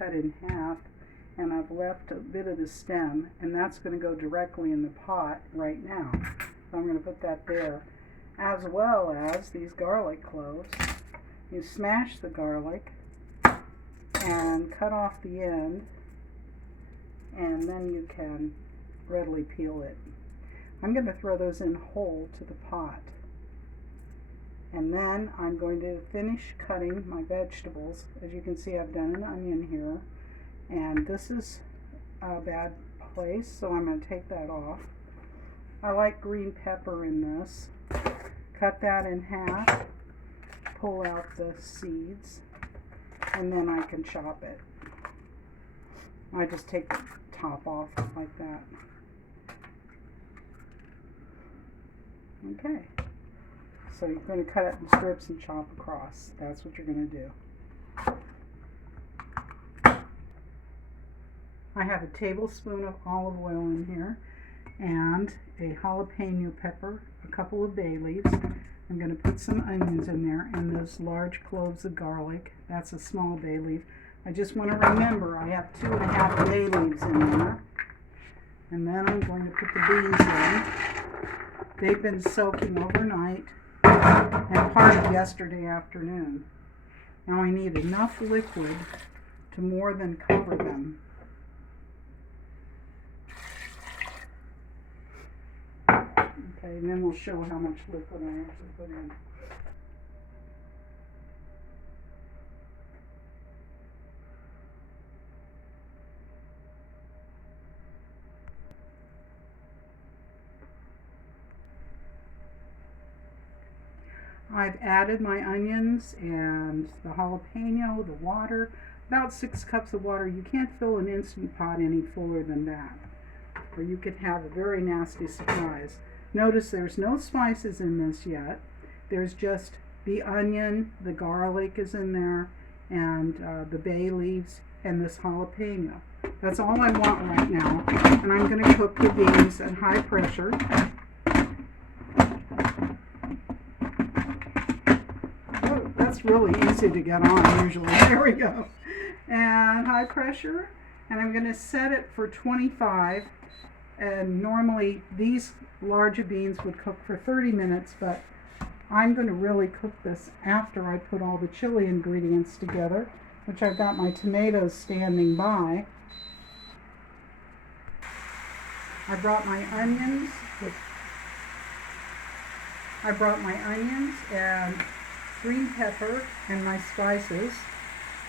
cut in half, and I've left a bit of the stem, and that's going to go directly in the pot right now. So I'm going to put that there, as well as these garlic cloves. You smash the garlic and cut off the end, and then you can readily peel it. I'm going to throw those in whole to the pot. And then I'm going to finish cutting my vegetables. As you can see, I've done an onion here, and this is a bad place, so I'm going to take that off. I like green pepper in this. Cut that in half, pull out the seeds, and then I can chop it. I just take the top off like that. Okay. So you're going to cut it in strips and chop across. That's what you're going to do. I have a tablespoon of olive oil in here and a jalapeno pepper, a couple of bay leaves. I'm going to put some onions in there and those large cloves of garlic. That's a small bay leaf. I just want to remember I have 2½ bay leaves in there. And then I'm going to put the beans in. They've been soaking overnight and part of yesterday afternoon. Now I need enough liquid to more than cover them. Okay, and then we'll show how much liquid I actually put in. I've added my onions and the jalapeno, the water, about 6 cups of water. You can't fill an Instant Pot any fuller than that, or you could have a very nasty surprise. Notice there's no spices in this yet. There's just the onion, the garlic is in there, and the bay leaves, and this jalapeno. That's all I want right now. And I'm going to cook the beans at high pressure. That's really easy to get on usually. There we go. And high pressure. And I'm going to set it for 25. And normally these larger beans would cook for 30 minutes, but I'm going to really cook this after I put all the chili ingredients together, which I've got my tomatoes standing by. I brought my onions and green pepper and my spices.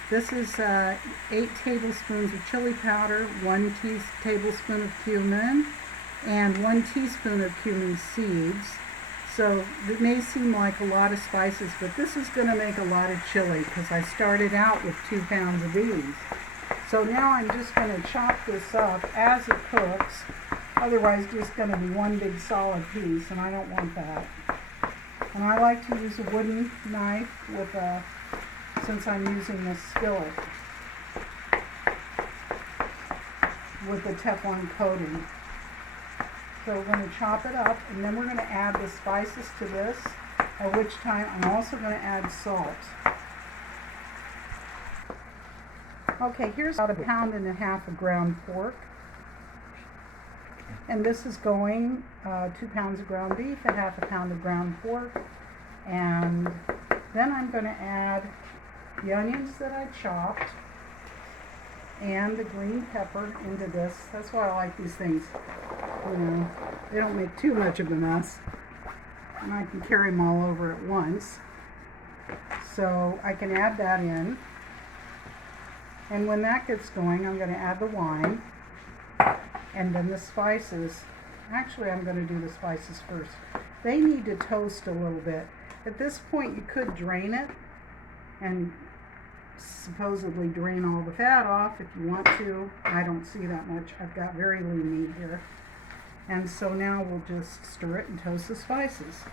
This is 8 tablespoons of chili powder, 1 tablespoon of cumin, and 1 teaspoon of cumin seeds. So it may seem like a lot of spices, but this is going to make a lot of chili because I started out with 2 pounds of these. So now I'm just going to chop this up as it cooks. Otherwise, it's just going to be one big solid piece, and I don't want that. And I like to use a wooden knife since I'm using this skillet with the Teflon coating. So we're going to chop it up, and then we're going to add the spices to this, at which time I'm also going to add salt. Okay, here's about 1.5 pounds of ground pork. And this is going 2 pounds of ground beef, 1/2 pound of ground pork. And then I'm going to add the onions that I chopped and the green pepper into this. That's why I like these things. You know, they don't make too much of a mess. And I can carry them all over at once. So I can add that in. And when that gets going, I'm going to add the wine. And then the spices. Actually, I'm going to do the spices first. They need to toast a little bit. At this point, you could drain it and supposedly drain all the fat off if you want to. I don't see that much. I've got very lean meat here. And so now we'll just stir it and toast the spices.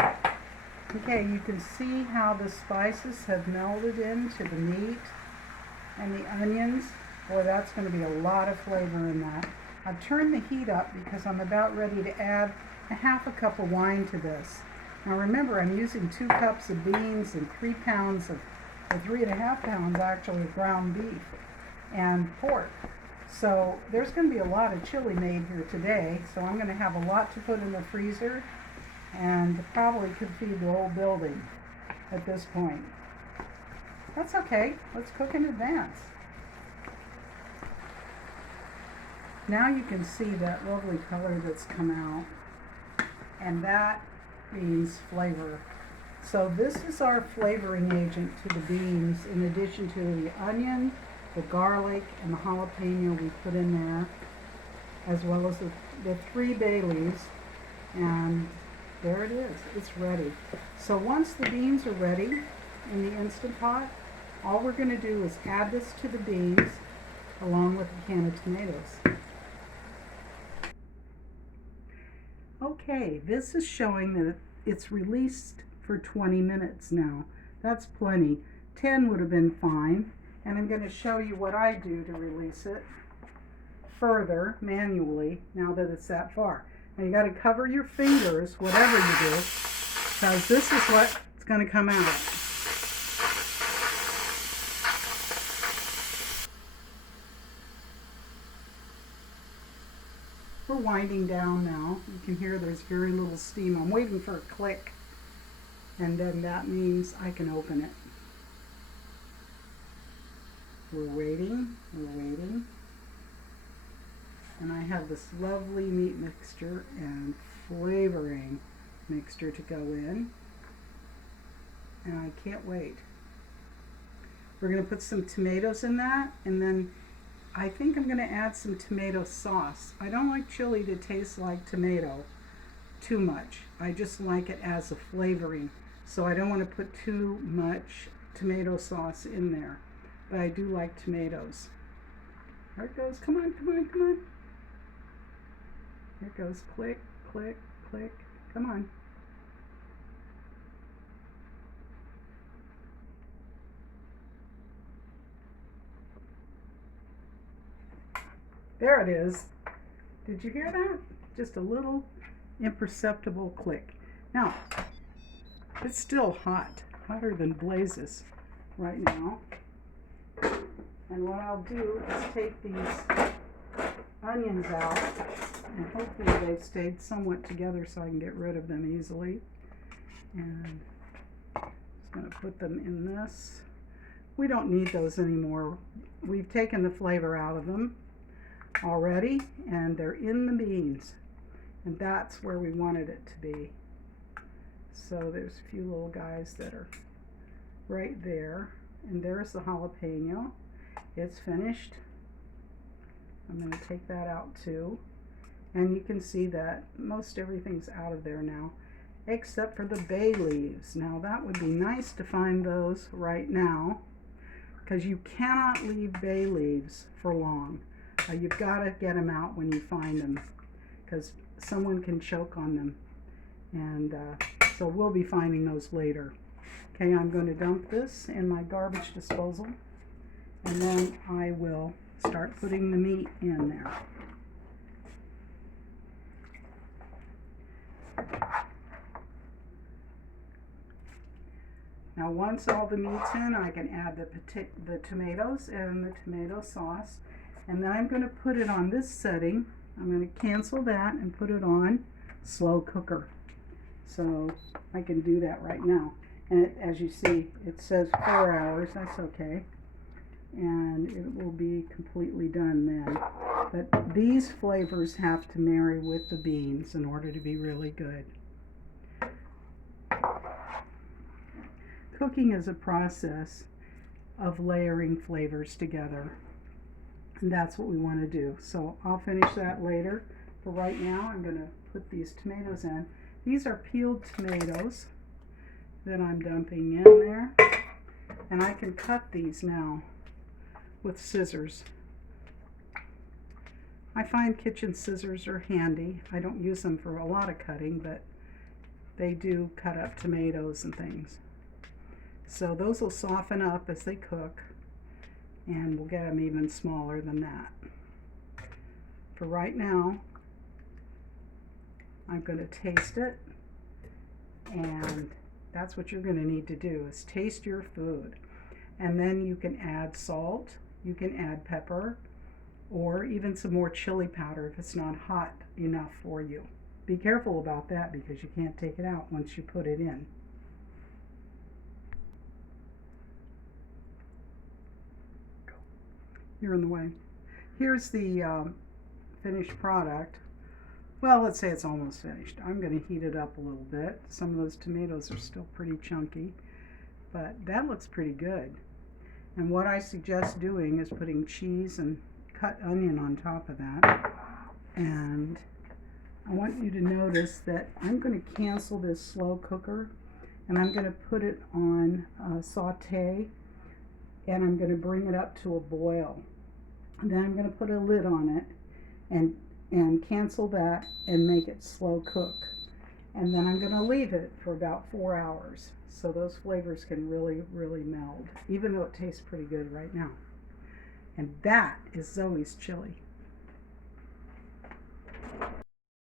Okay, you can see how the spices have melded into the meat and the onions. Boy, that's going to be a lot of flavor in that. I've turned the heat up because I'm about ready to add 1/2 cup of wine to this. Now remember, I'm using 2 cups of beans and 3 pounds of or 3.5 pounds actually of ground beef and pork. So there's going to be a lot of chili made here today, so I'm going to have a lot to put in the freezer, and probably could feed the whole building at this point. That's okay, let's cook in advance. Now you can see that lovely color that's come out, and that means flavor. So this is our flavoring agent to the beans, in addition to the onion, the garlic, and the jalapeno we put in there, as well as the 3 bay leaves, and there it is, it's ready. So once the beans are ready in the Instant Pot, all we're going to do is add this to the beans along with a can of tomatoes. Okay, this is showing that it's released for 20 minutes now. That's plenty. 10 would have been fine. And I'm going to show you what I do to release it further manually now that it's that far. Now you got to cover your fingers, whatever you do, because this is what's going to come out. We're winding down now. You can hear there's very little steam. I'm waiting for a click, and then that means I can open it. We're waiting, and I have this lovely meat mixture and flavoring mixture to go in, and I can't wait. We're going to put some tomatoes in that, and then I think I'm going to add some tomato sauce. I don't like chili to taste like tomato too much. I just like it as a flavoring, so I don't want to put too much tomato sauce in there. But I do like tomatoes. There it goes. Come on, come on, come on. Here it goes. Click, click, click. Come on. There it is. Did you hear that? Just a little imperceptible click. Now, it's still hot. Hotter than blazes right now. And what I'll do is take these onions out, and hopefully they've stayed somewhat together so I can get rid of them easily. And I'm just going to put them in this. We don't need those anymore. We've taken the flavor out of them already, and they're in the beans. And that's where we wanted it to be. So there's a few little guys that are right there. And there's the jalapeno. It's finished. I'm going to take that out too. And you can see that most everything's out of there now, except for the bay leaves. Now that would be nice to find those right now, because you cannot leave bay leaves for long. You've got to get them out when you find them, because someone can choke on them. And so we'll be finding those later. Okay, I'm going to dump this in my garbage disposal, and then I will start putting the meat in there. Now once all the meat's in, I can add the tomatoes and the tomato sauce, and then I'm going to put it on this setting. I'm going to cancel that and put it on slow cooker. So I can do that right now. And as you see, it says 4 hours. That's okay. And it will be completely done then. But these flavors have to marry with the beans in order to be really good. Cooking is a process of layering flavors together. And that's what we want to do. So I'll finish that later. But right now I'm going to put these tomatoes in. These are peeled tomatoes that I'm dumping in there. And I can cut these now with scissors. I find kitchen scissors are handy. I don't use them for a lot of cutting, but they do cut up tomatoes and things. So those will soften up as they cook, and we'll get them even smaller than that. For right now, I'm going to taste it, and that's what you're going to need to do, is taste your food. And then you can add salt, you can add pepper, or even some more chili powder if it's not hot enough for you. Be careful about that because you can't take it out once you put it in. You're in the way. Here's the finished product. Well, let's say it's almost finished. I'm going to heat it up a little bit. Some of those tomatoes are still pretty chunky, but that looks pretty good. And what I suggest doing is putting cheese and cut onion on top of that. And I want you to notice that I'm going to cancel this slow cooker and I'm going to put it on saute, and I'm going to bring it up to a boil. And then I'm going to put a lid on it and cancel that and make it slow cook. And then I'm going to leave it for about 4 hours so those flavors can really, really meld, even though it tastes pretty good right now. And that is Zoe's chili.